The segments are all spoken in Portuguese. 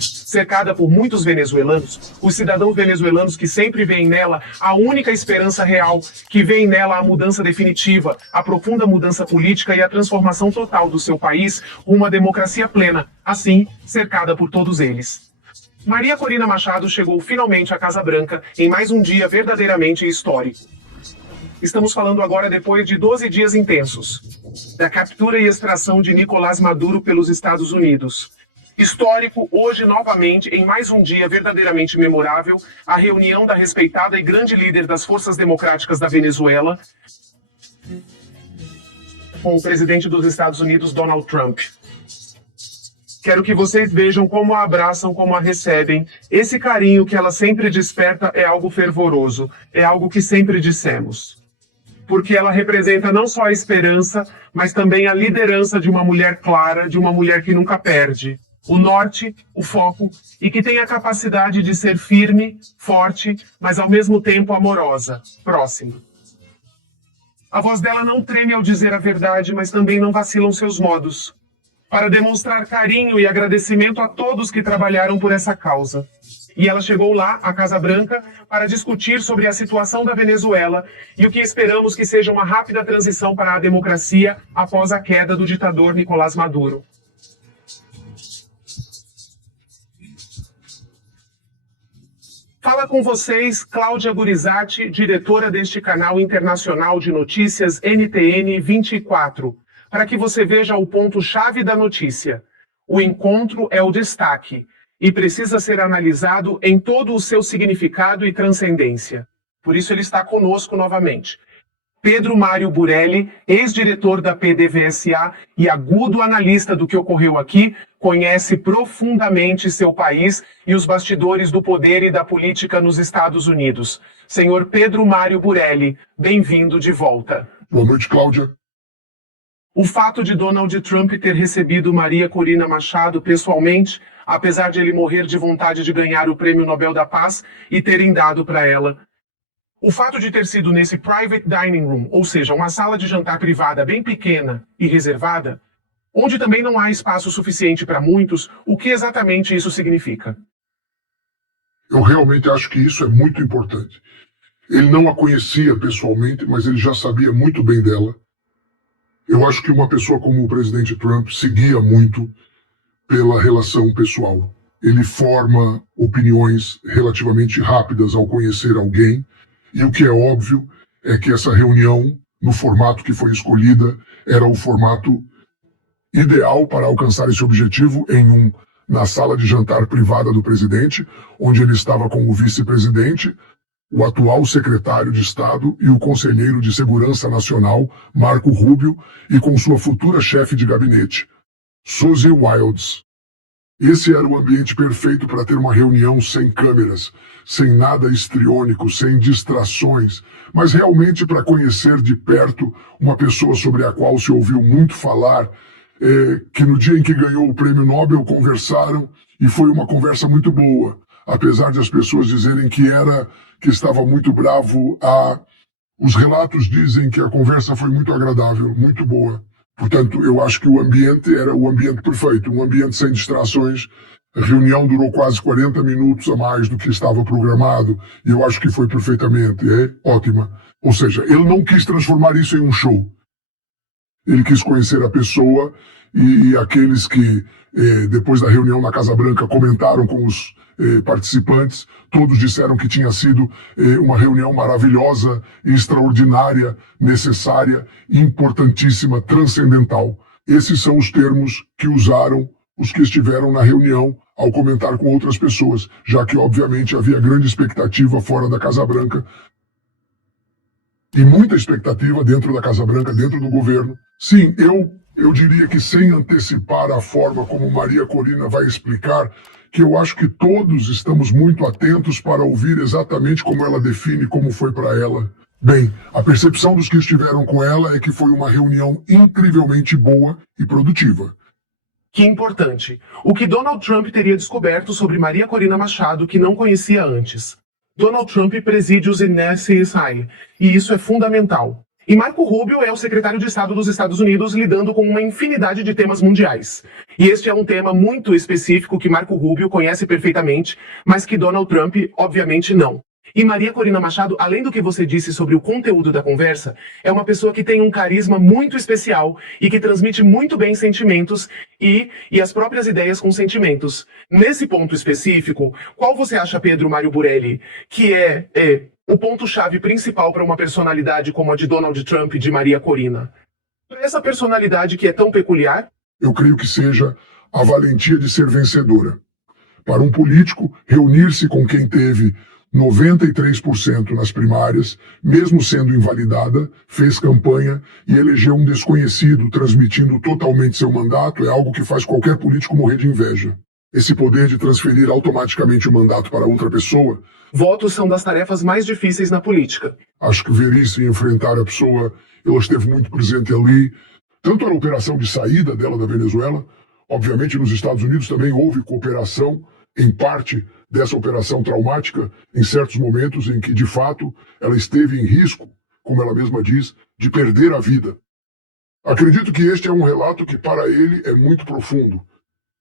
Cercada por muitos venezuelanos, os cidadãos venezuelanos que sempre veem nela a única esperança real, que veem nela a mudança definitiva, a profunda mudança política e a transformação total do seu país rumo à democracia plena, assim, cercada por todos eles. Maria Corina Machado chegou finalmente à Casa Branca em mais um dia verdadeiramente histórico. Estamos falando agora depois de 12 dias intensos, da captura e extração de Nicolás Maduro pelos Estados Unidos. Histórico, hoje novamente, em mais um dia verdadeiramente memorável, a reunião da respeitada e grande líder das forças democráticas da Venezuela com o presidente dos Estados Unidos, Donald Trump. Quero que vocês vejam como a abraçam, como a recebem. Esse carinho que ela sempre desperta é algo fervoroso, é algo que sempre dissemos. Porque ela representa não só a esperança, mas também a liderança de uma mulher clara, de uma mulher que nunca perde. O norte, o foco, e que tem a capacidade de ser firme, forte, mas ao mesmo tempo amorosa, próxima. A voz dela não treme ao dizer a verdade, mas também não vacilam seus modos, para demonstrar carinho e agradecimento a todos que trabalharam por essa causa. E ela chegou lá, à Casa Branca, para discutir sobre a situação da Venezuela e o que esperamos que seja uma rápida transição para a democracia após a queda do ditador Nicolás Maduro. Fala com vocês, Cláudia Gurizati, diretora deste canal internacional de notícias NTN 24, para que você veja o ponto-chave da notícia. O encontro é o destaque e precisa ser analisado em todo o seu significado e transcendência. Por isso ele está conosco novamente. Pedro Mário Burelli, ex-diretor da PDVSA e agudo analista do que ocorreu aqui, conhece profundamente seu país e os bastidores do poder e da política nos Estados Unidos. Senhor Pedro Mário Burelli, bem-vindo de volta. Boa noite, Cláudia. O fato de Donald Trump ter recebido Maria Corina Machado pessoalmente, apesar de ele morrer de vontade de ganhar o Prêmio Nobel da Paz e terem dado para ela. O fato de ter sido nesse private dining room, ou seja, uma sala de jantar privada bem pequena e reservada, onde também não há espaço suficiente para muitos, o que exatamente isso significa? Eu realmente acho que isso é muito importante. Ele não a conhecia pessoalmente, mas ele já sabia muito bem dela. Eu acho que uma pessoa como o presidente Trump seguia muito pela relação pessoal. Ele forma opiniões relativamente rápidas ao conhecer alguém, e o que é óbvio é que essa reunião, no formato que foi escolhida, era o formato ideal para alcançar esse objetivo na sala de jantar privada do presidente, onde ele estava com o vice-presidente, o atual secretário de Estado e o conselheiro de Segurança Nacional, Marco Rubio, e com sua futura chefe de gabinete, Suzy Wiles. Esse era o ambiente perfeito para ter uma reunião sem câmeras, sem nada histriônico, sem distrações, mas realmente para conhecer de perto uma pessoa sobre a qual se ouviu muito falar, que no dia em que ganhou o Prêmio Nobel conversaram, e foi uma conversa muito boa, apesar de as pessoas dizerem que estava muito bravo. Os relatos dizem que a conversa foi muito agradável, muito boa. Portanto, eu acho que o ambiente era o ambiente perfeito, um ambiente sem distrações. A reunião durou quase 40 minutos a mais do que estava programado, e eu acho que foi perfeitamente, ótima. Ou seja, ele não quis transformar isso em um show. Ele quis conhecer a pessoa e aqueles que, depois da reunião na Casa Branca, comentaram com os participantes, todos disseram que tinha sido uma reunião maravilhosa, extraordinária, necessária, importantíssima, transcendental. Esses são os termos que usaram os que estiveram na reunião ao comentar com outras pessoas, já que obviamente havia grande expectativa fora da Casa Branca e muita expectativa dentro da Casa Branca, dentro do governo. Sim, eu diria que sem antecipar a forma como Maria Corina vai explicar, que eu acho que todos estamos muito atentos para ouvir exatamente como ela define como foi para ela. Bem, a percepção dos que estiveram com ela é que foi uma reunião incrivelmente boa e produtiva. Que importante. O que Donald Trump teria descoberto sobre Maria Corina Machado que não conhecia antes. Donald Trump preside os NSA, e isso é fundamental. E Marco Rubio é o secretário de Estado dos Estados Unidos lidando com uma infinidade de temas mundiais. E este é um tema muito específico que Marco Rubio conhece perfeitamente, mas que Donald Trump, obviamente, não. E Maria Corina Machado, além do que você disse sobre o conteúdo da conversa, é uma pessoa que tem um carisma muito especial e que transmite muito bem sentimentos e as próprias ideias com sentimentos. Nesse ponto específico, qual você acha, Pedro Mário Burelli, que é o ponto-chave principal para uma personalidade como a de Donald Trump e de Maria Corina? Para essa personalidade que é tão peculiar? Eu creio que seja a valentia de ser vencedora. Para um político, reunir-se com quem teve 93% nas primárias, mesmo sendo invalidada, fez campanha e elegeu um desconhecido, transmitindo totalmente seu mandato, é algo que faz qualquer político morrer de inveja. Esse poder de transferir automaticamente o mandato para outra pessoa. Votos são das tarefas mais difíceis na política. Acho que ver isso e enfrentar a pessoa, ela esteve muito presente ali, tanto na operação de saída dela da Venezuela, obviamente nos Estados Unidos também houve cooperação, em parte dessa operação traumática, em certos momentos em que, de fato, ela esteve em risco, como ela mesma diz, de perder a vida. Acredito que este é um relato que, para ele, é muito profundo.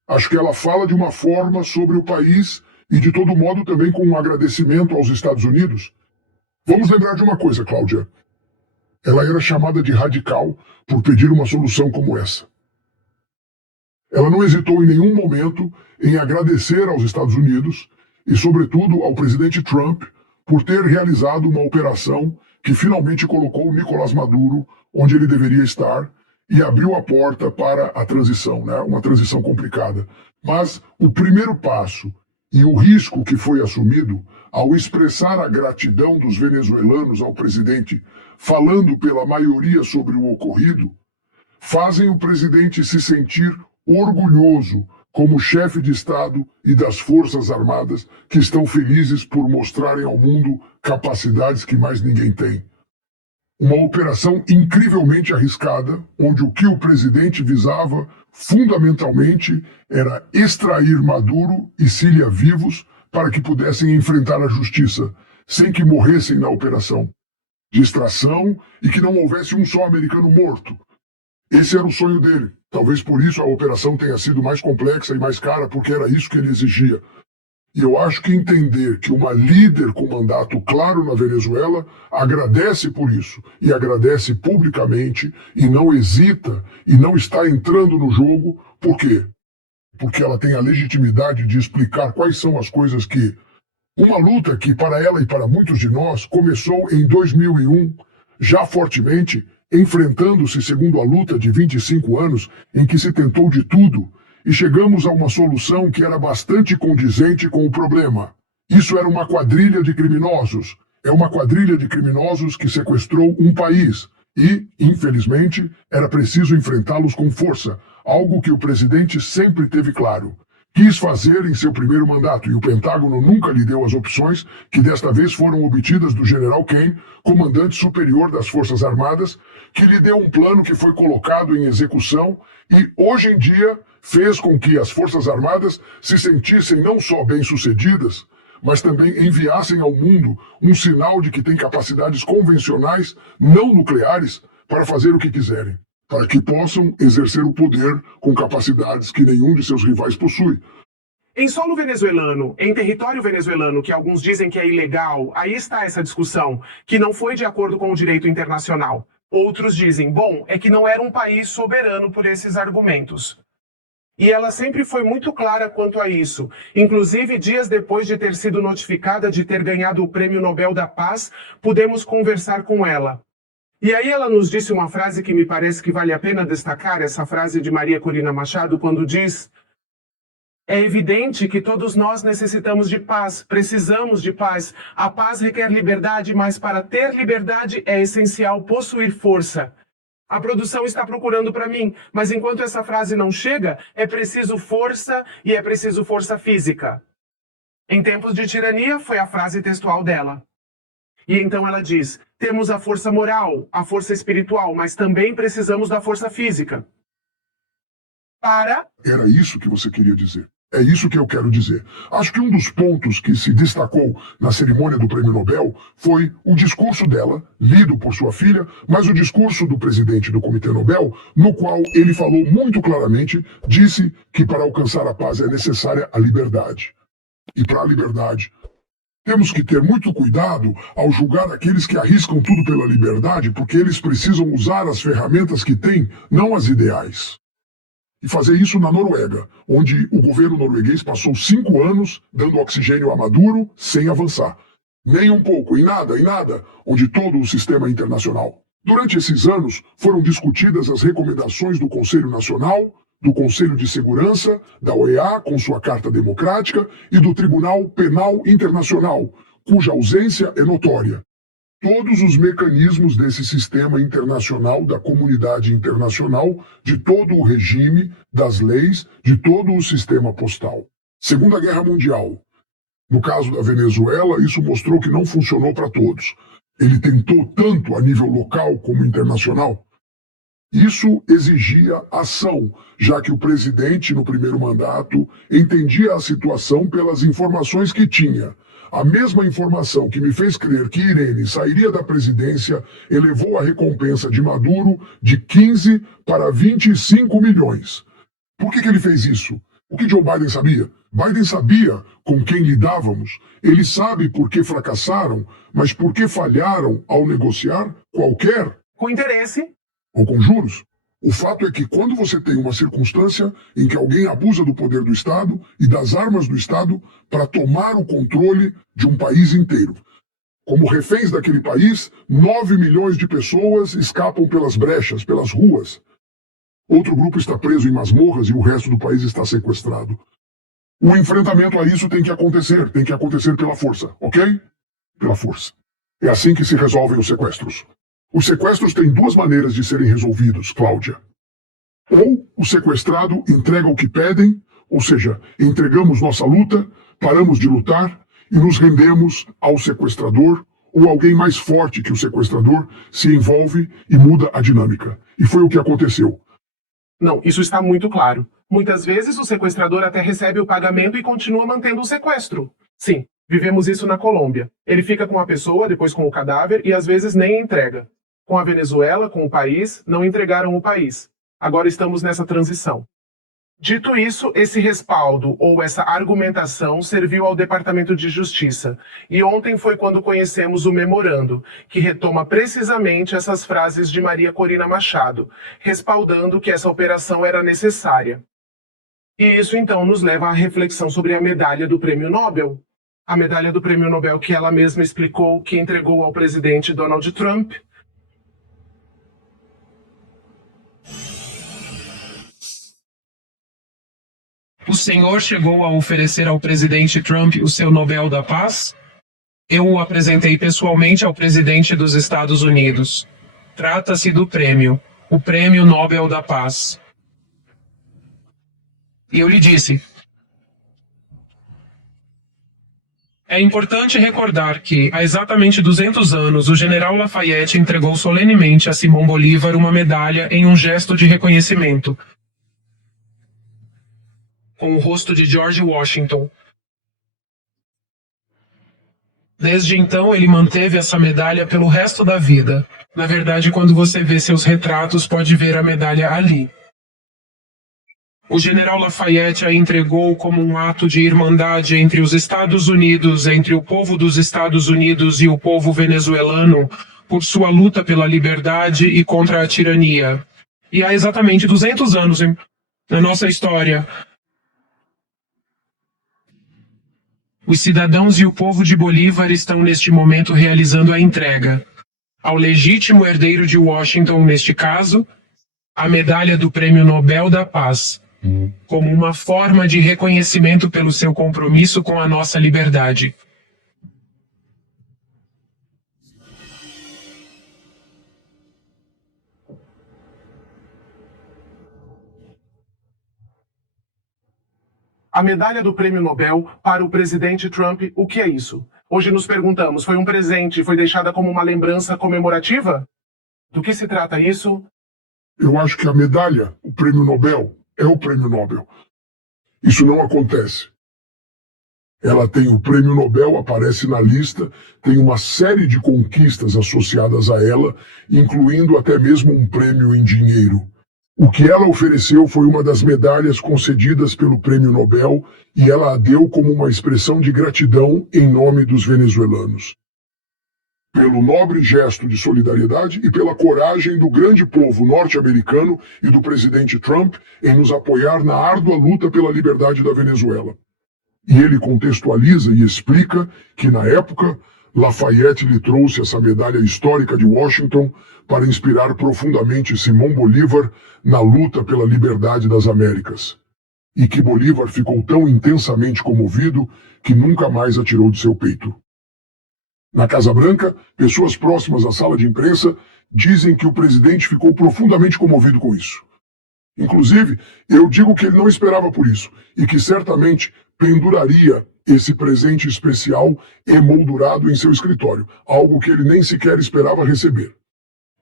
Acho que ela fala de uma forma sobre o país e, de todo modo, também com um agradecimento aos Estados Unidos. Vamos lembrar de uma coisa, Cláudia. Ela era chamada de radical por pedir uma solução como essa. Ela não hesitou em nenhum momento em agradecer aos Estados Unidos e, sobretudo, ao presidente Trump por ter realizado uma operação que finalmente colocou Nicolás Maduro onde ele deveria estar e abriu a porta para a transição, né? Uma transição complicada. Mas o primeiro passo e o risco que foi assumido ao expressar a gratidão dos venezuelanos ao presidente, falando pela maioria sobre o ocorrido, fazem o presidente se sentir orgulhoso como chefe de Estado e das Forças Armadas que estão felizes por mostrarem ao mundo capacidades que mais ninguém tem. Uma operação incrivelmente arriscada, onde o que o presidente visava fundamentalmente era extrair Maduro e Síria vivos para que pudessem enfrentar a justiça, sem que morressem na operação de extração e que não houvesse um só americano morto. Esse era o sonho dele. Talvez por isso a operação tenha sido mais complexa e mais cara, porque era isso que ele exigia. E eu acho que entender que uma líder com mandato claro na Venezuela agradece por isso, e agradece publicamente, e não hesita, e não está entrando no jogo, por quê? Porque ela tem a legitimidade de explicar quais são as coisas que... Uma luta que para ela e para muitos de nós começou em 2001, já fortemente, enfrentando-se segundo a luta de 25 anos em que se tentou de tudo, e chegamos a uma solução que era bastante condizente com o problema. Isso era uma quadrilha de criminosos. É uma quadrilha de criminosos que sequestrou um país. E, infelizmente, era preciso enfrentá-los com força, algo que o presidente sempre teve claro. Quis fazer em seu primeiro mandato, e o Pentágono nunca lhe deu as opções que desta vez foram obtidas do general Kane, comandante superior das Forças Armadas, que lhe deu um plano que foi colocado em execução e, hoje em dia, fez com que as Forças Armadas se sentissem não só bem-sucedidas, mas também enviassem ao mundo um sinal de que têm capacidades convencionais, não nucleares, para fazer o que quiserem, para que possam exercer o poder com capacidades que nenhum de seus rivais possui. Em solo venezuelano, em território venezuelano, que alguns dizem que é ilegal, aí está essa discussão, que não foi de acordo com o direito internacional. Outros dizem, bom, é que não era um país soberano por esses argumentos. E ela sempre foi muito clara quanto a isso. Inclusive, dias depois de ter sido notificada de ter ganhado o Prêmio Nobel da Paz, pudemos conversar com ela. E aí ela nos disse uma frase que me parece que vale a pena destacar, essa frase de Maria Corina Machado, quando diz: é evidente que todos nós necessitamos de paz, precisamos de paz. A paz requer liberdade, mas para ter liberdade é essencial possuir força. A produção está procurando para mim, mas enquanto essa frase não chega, é preciso força e é preciso força física. Em tempos de tirania, foi a frase textual dela. E então ela diz, temos a força moral, a força espiritual, mas também precisamos da força física. Era isso que você queria dizer. É isso que eu quero dizer. Acho que um dos pontos que se destacou na cerimônia do Prêmio Nobel foi o discurso dela, lido por sua filha, mas o discurso do presidente do Comitê Nobel, no qual ele falou muito claramente, disse que para alcançar a paz é necessária a liberdade. E para a liberdade, temos que ter muito cuidado ao julgar aqueles que arriscam tudo pela liberdade, porque eles precisam usar as ferramentas que têm, não as ideais. E fazer isso na Noruega, onde o governo norueguês passou 5 anos dando oxigênio a Maduro sem avançar. Nem um pouco, em nada, onde todo o sistema internacional. Durante esses anos, foram discutidas as recomendações do Conselho Nacional, do Conselho de Segurança, da OEA, com sua Carta Democrática, e do Tribunal Penal Internacional, cuja ausência é notória. Todos os mecanismos desse sistema internacional, da comunidade internacional, de todo o regime, das leis, de todo o sistema postal. Segunda Guerra Mundial. No caso da Venezuela, isso mostrou que não funcionou para todos. Ele tentou tanto a nível local como internacional. Isso exigia ação, já que o presidente, no primeiro mandato, entendia a situação pelas informações que tinha. A mesma informação que me fez crer que Irene sairia da presidência elevou a recompensa de Maduro de 15 para 25 milhões. Por que ele fez isso? O que Joe Biden sabia? Biden sabia com quem lidávamos. Ele sabe por que fracassaram, mas por que falharam ao negociar qualquer... Com interesse. Ou com juros. O fato é que quando você tem uma circunstância em que alguém abusa do poder do Estado e das armas do Estado para tomar o controle de um país inteiro. Como reféns daquele país, 9 milhões de pessoas escapam pelas brechas, pelas ruas. Outro grupo está preso em masmorras e o resto do país está sequestrado. O enfrentamento a isso tem que acontecer pela força, ok? Pela força. É assim que se resolvem os sequestros. Os sequestros têm 2 maneiras de serem resolvidos, Cláudia. Ou o sequestrado entrega o que pedem, ou seja, entregamos nossa luta, paramos de lutar e nos rendemos ao sequestrador, ou alguém mais forte que o sequestrador se envolve e muda a dinâmica. E foi o que aconteceu. Não, isso está muito claro. Muitas vezes o sequestrador até recebe o pagamento e continua mantendo o sequestro. Sim, vivemos isso na Colômbia. Ele fica com a pessoa, depois com o cadáver e às vezes nem entrega. Com a Venezuela, com o país, não entregaram o país. Agora estamos nessa transição. Dito isso, esse respaldo ou essa argumentação serviu ao Departamento de Justiça. E ontem foi quando conhecemos o memorando, que retoma precisamente essas frases de Maria Corina Machado, respaldando que essa operação era necessária. E isso então nos leva à reflexão sobre a medalha do Prêmio Nobel. A medalha do Prêmio Nobel que ela mesma explicou que entregou ao presidente Donald Trump. O senhor chegou a oferecer ao presidente Trump o seu Nobel da Paz? Eu o apresentei pessoalmente ao presidente dos Estados Unidos. Trata-se do prêmio, o Prêmio Nobel da Paz. E eu lhe disse: é importante recordar que, há exatamente 200 anos, o general Lafayette entregou solenemente a Simão Bolívar uma medalha em um gesto de reconhecimento, com o rosto de George Washington. Desde então, ele manteve essa medalha pelo resto da vida. Na verdade, quando você vê seus retratos, pode ver a medalha ali. O general Lafayette a entregou como um ato de irmandade entre os Estados Unidos, entre o povo dos Estados Unidos e o povo venezuelano, por sua luta pela liberdade e contra a tirania. E há exatamente 200 anos na nossa história, os cidadãos e o povo de Bolívar estão neste momento realizando a entrega, ao legítimo herdeiro de Washington, neste caso, a medalha do Prêmio Nobel da Paz, como uma forma de reconhecimento pelo seu compromisso com a nossa liberdade. A medalha do Prêmio Nobel para o presidente Trump, o que é isso? Hoje nos perguntamos, foi um presente, foi deixada como uma lembrança comemorativa? Do que se trata isso? Eu acho que a medalha, o Prêmio Nobel, é o Prêmio Nobel. Isso não acontece. Ela tem o prêmio Nobel, aparece na lista, tem uma série de conquistas associadas a ela, incluindo até mesmo um prêmio em dinheiro. O que ela ofereceu foi uma das medalhas concedidas pelo prêmio Nobel e ela a deu como uma expressão de gratidão em nome dos venezuelanos. Pelo nobre gesto de solidariedade e pela coragem do grande povo norte-americano e do presidente Trump em nos apoiar na árdua luta pela liberdade da Venezuela. E ele contextualiza e explica que, na época, Lafayette lhe trouxe essa medalha histórica de Washington para inspirar profundamente Simão Bolívar na luta pela liberdade das Américas. E que Bolívar ficou tão intensamente comovido que nunca mais a tirou de seu peito. Na Casa Branca, pessoas próximas à sala de imprensa dizem que o presidente ficou profundamente comovido com isso. Inclusive, eu digo que ele não esperava por isso e que certamente penduraria esse presente especial emoldurado em seu escritório, algo que ele nem sequer esperava receber.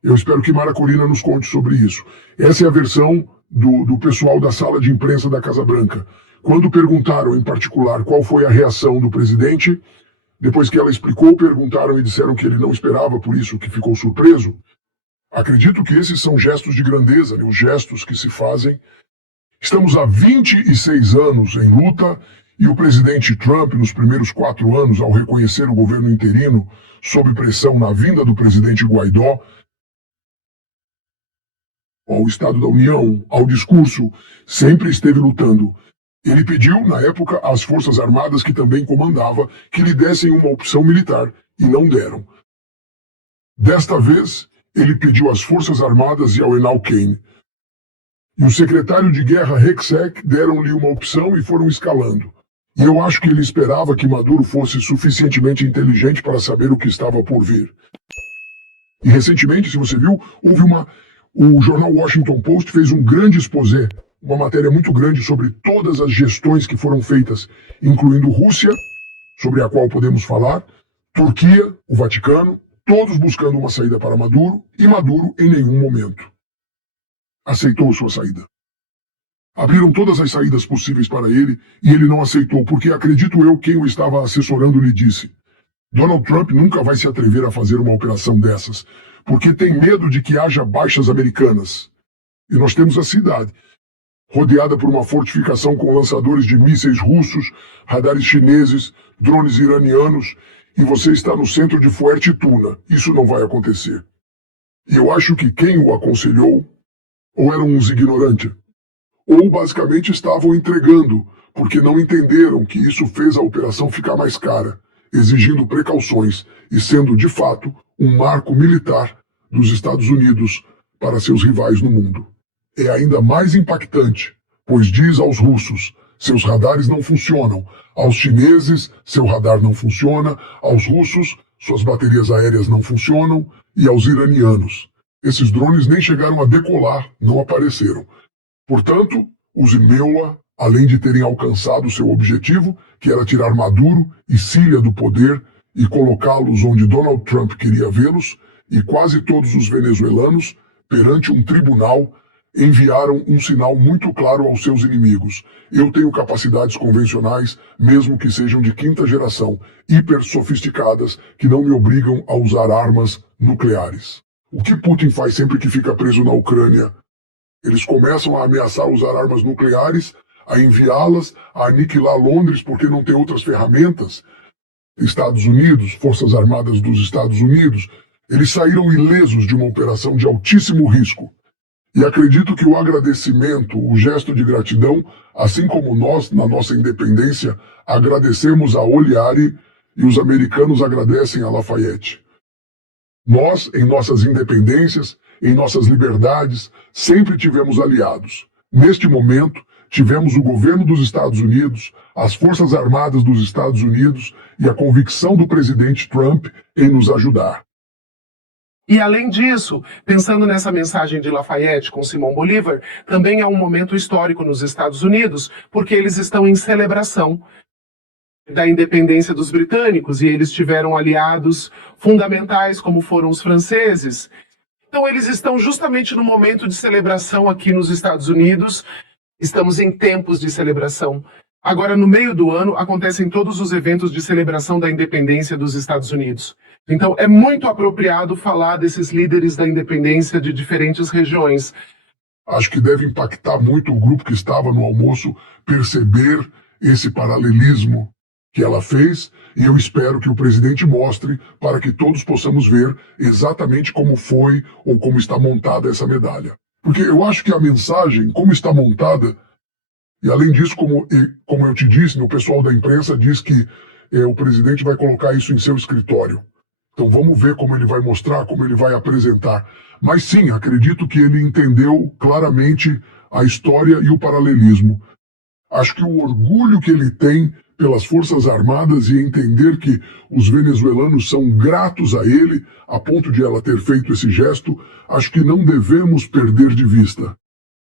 Eu espero que Mara Corina nos conte sobre isso. Essa é a versão do pessoal da sala de imprensa da Casa Branca. Quando perguntaram em particular qual foi a reação do presidente, depois que ela explicou, perguntaram e disseram que ele não esperava, por isso que ficou surpreso. Acredito que esses são gestos de grandeza, né? Os gestos que se fazem. Estamos há 26 anos em luta e o presidente Trump, nos primeiros 4 anos, ao reconhecer o governo interino, sob pressão na vinda do presidente Guaidó, ao Estado da União, ao discurso, sempre esteve lutando. Ele pediu, na época, às Forças Armadas, que também comandava, que lhe dessem uma opção militar, e não deram. Desta vez, ele pediu às Forças Armadas e ao Enal Kane. E o secretário de Guerra Rexach deram-lhe uma opção e foram escalando. E eu acho que ele esperava que Maduro fosse suficientemente inteligente para saber o que estava por vir. E recentemente, se você viu, o jornal Washington Post fez um grande exposé, uma matéria muito grande sobre todas as gestões que foram feitas, incluindo Rússia, sobre a qual podemos falar, Turquia, o Vaticano, todos buscando uma saída para Maduro, e Maduro em nenhum momento aceitou sua saída. Abriram todas as saídas possíveis para ele e ele não aceitou, porque acredito eu quem o estava assessorando lhe disse: Donald Trump nunca vai se atrever a fazer uma operação dessas, porque tem medo de que haja baixas americanas. E nós temos a cidade, rodeada por uma fortificação com lançadores de mísseis russos, radares chineses, drones iranianos, e você está no centro de Fuerte Tuna. Isso não vai acontecer. E eu acho que quem o aconselhou, ou eram uns ignorantes, ou basicamente estavam entregando, porque não entenderam que isso fez a operação ficar mais cara, exigindo precauções e sendo, de fato, um marco militar dos Estados Unidos para seus rivais no mundo. É ainda mais impactante, pois diz aos russos: seus radares não funcionam, aos chineses, seu radar não funciona, aos russos, suas baterias aéreas não funcionam, e aos iranianos. Esses drones nem chegaram a decolar, não apareceram. Portanto, os Meua, além de terem alcançado seu objetivo, que era tirar Maduro e Síria do poder e colocá-los onde Donald Trump queria vê-los, e quase todos os venezuelanos, perante um tribunal, enviaram um sinal muito claro aos seus inimigos: eu tenho capacidades convencionais, mesmo que sejam de 5ª geração, hiper sofisticadas, que não me obrigam a usar armas nucleares. O que Putin faz sempre que fica preso na Ucrânia? Eles começam a ameaçar usar armas nucleares, a enviá-las, a aniquilar Londres porque não tem outras ferramentas. Estados Unidos, Forças Armadas dos Estados Unidos, eles saíram ilesos de uma operação de altíssimo risco. E acredito que o agradecimento, o gesto de gratidão, assim como nós, na nossa independência, agradecemos a Oliari e os americanos agradecem a Lafayette. Nós, em nossas independências, em nossas liberdades, sempre tivemos aliados. Neste momento, tivemos o governo dos Estados Unidos, as Forças Armadas dos Estados Unidos e a convicção do presidente Trump em nos ajudar. E além disso, pensando nessa mensagem de Lafayette com Simão Bolívar, também é um momento histórico nos Estados Unidos, porque eles estão em celebração da independência dos britânicos e eles tiveram aliados fundamentais como foram os franceses. Então eles estão justamente no momento de celebração aqui nos Estados Unidos Estamos em tempos de celebração. Agora, no meio do ano, acontecem todos os eventos de celebração da independência dos Estados Unidos. Então, é muito apropriado falar desses líderes da independência de diferentes regiões. Acho que deve impactar muito o grupo que estava no almoço perceber esse paralelismo que ela fez, e eu espero que o presidente mostre para que todos possamos ver exatamente como foi ou como está montada essa medalha. Porque eu acho que a mensagem, como está montada, e além disso, como eu te disse, o pessoal da imprensa diz que o presidente vai colocar isso em seu escritório. Então vamos ver como ele vai mostrar, como ele vai apresentar. Mas sim, acredito que ele entendeu claramente a história e o paralelismo. Acho que o orgulho que ele tem pelas Forças Armadas e entender que os venezuelanos são gratos a ele, a ponto de ela ter feito esse gesto, acho que não devemos perder de vista.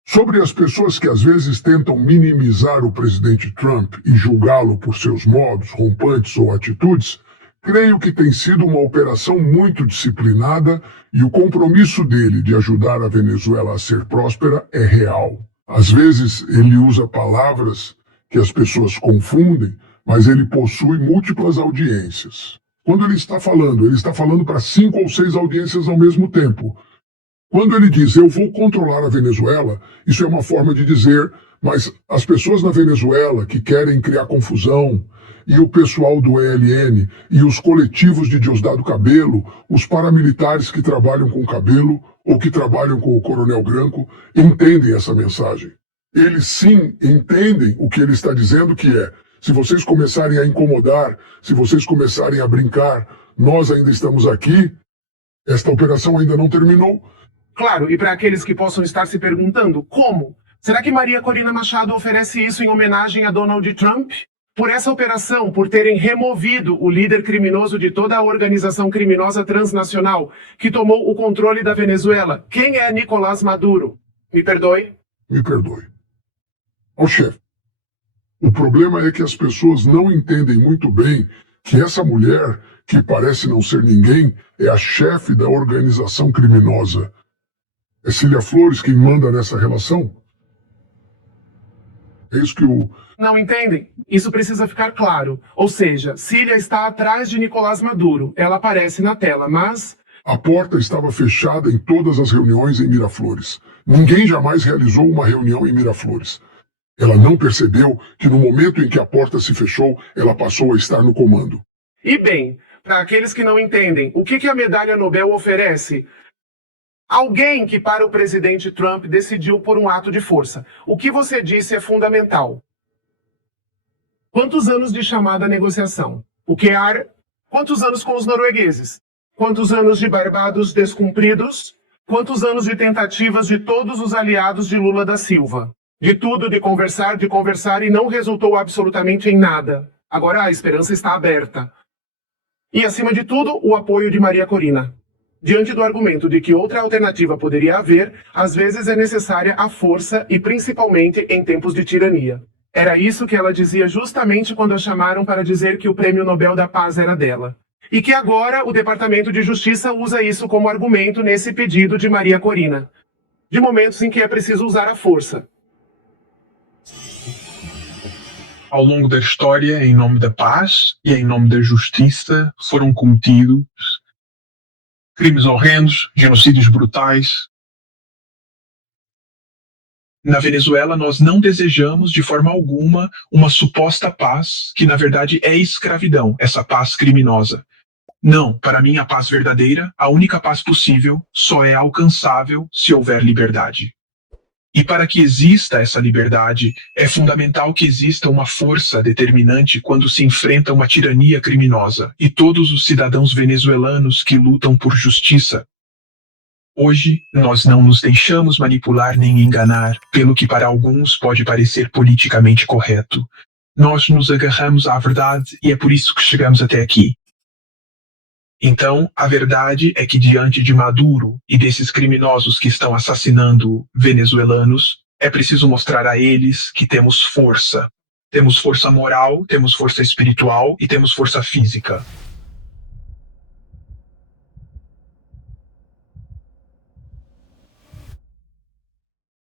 Sobre as pessoas que às vezes tentam minimizar o presidente Trump e julgá-lo por seus modos, rompantes ou atitudes, creio que tem sido uma operação muito disciplinada e o compromisso dele de ajudar a Venezuela a ser próspera é real. Às vezes ele usa palavras que as pessoas confundem, mas ele possui múltiplas audiências. Quando ele está falando para 5 ou 6 audiências ao mesmo tempo. Quando ele diz, eu vou controlar a Venezuela, isso é uma forma de dizer, mas as pessoas na Venezuela que querem criar confusão, e o pessoal do ELN, e os coletivos de Diosdado Cabello, os paramilitares que trabalham com Cabello, ou que trabalham com o Coronel Branco, entendem essa mensagem. Eles sim entendem o que ele está dizendo, que é, se vocês começarem a incomodar, se vocês começarem a brincar, nós ainda estamos aqui, esta operação ainda não terminou. Claro, e para aqueles que possam estar se perguntando, como? Será que Maria Corina Machado oferece isso em homenagem a Donald Trump? Por essa operação, por terem removido o líder criminoso de toda a organização criminosa transnacional que tomou o controle da Venezuela. Quem é Nicolás Maduro? Me perdoe? Me perdoe. Ó chefe, o problema é que as pessoas não entendem muito bem que essa mulher, que parece não ser ninguém, é a chefe da organização criminosa. É Cília Flores quem manda nessa relação? É isso que o... Não entendem? Isso precisa ficar claro. Ou seja, Cília está atrás de Nicolás Maduro. Ela aparece na tela, mas... A porta estava fechada em todas as reuniões em Miraflores. Ninguém jamais realizou uma reunião em Miraflores. Ela não percebeu que no momento em que a porta se fechou, ela passou a estar no comando. E bem, para aqueles que não entendem, o que a medalha Nobel oferece? Alguém que para o presidente Trump decidiu por um ato de força. O que você disse é fundamental. Quantos anos de chamada negociação? O QAR? Quantos anos com os noruegueses? Quantos anos de Barbados descumpridos? Quantos anos de tentativas de todos os aliados de Lula da Silva? De tudo, de conversar e não resultou absolutamente em nada. Agora a esperança está aberta. E acima de tudo, o apoio de Maria Corina. Diante do argumento de que outra alternativa poderia haver, às vezes é necessária a força e principalmente em tempos de tirania. Era isso que ela dizia justamente quando a chamaram para dizer que o Prêmio Nobel da Paz era dela. E que agora o Departamento de Justiça usa isso como argumento nesse pedido de Maria Corina. De momentos em que é preciso usar a força. Ao longo da história, em nome da paz e em nome da justiça, foram cometidos crimes horrendos, genocídios brutais. Na Venezuela, nós não desejamos de forma alguma uma suposta paz, que na verdade é escravidão, essa paz criminosa. Não, para mim a paz verdadeira, a única paz possível, só é alcançável se houver liberdade. E para que exista essa liberdade, é fundamental que exista uma força determinante quando se enfrenta uma tirania criminosa, e todos os cidadãos venezuelanos que lutam por justiça. Hoje, nós não nos deixamos manipular nem enganar pelo que para alguns pode parecer politicamente correto. Nós nos agarramos à verdade e é por isso que chegamos até aqui. Então, a verdade é que diante de Maduro e desses criminosos que estão assassinando venezuelanos, é preciso mostrar a eles que temos força. Temos força moral, temos força espiritual e temos força física.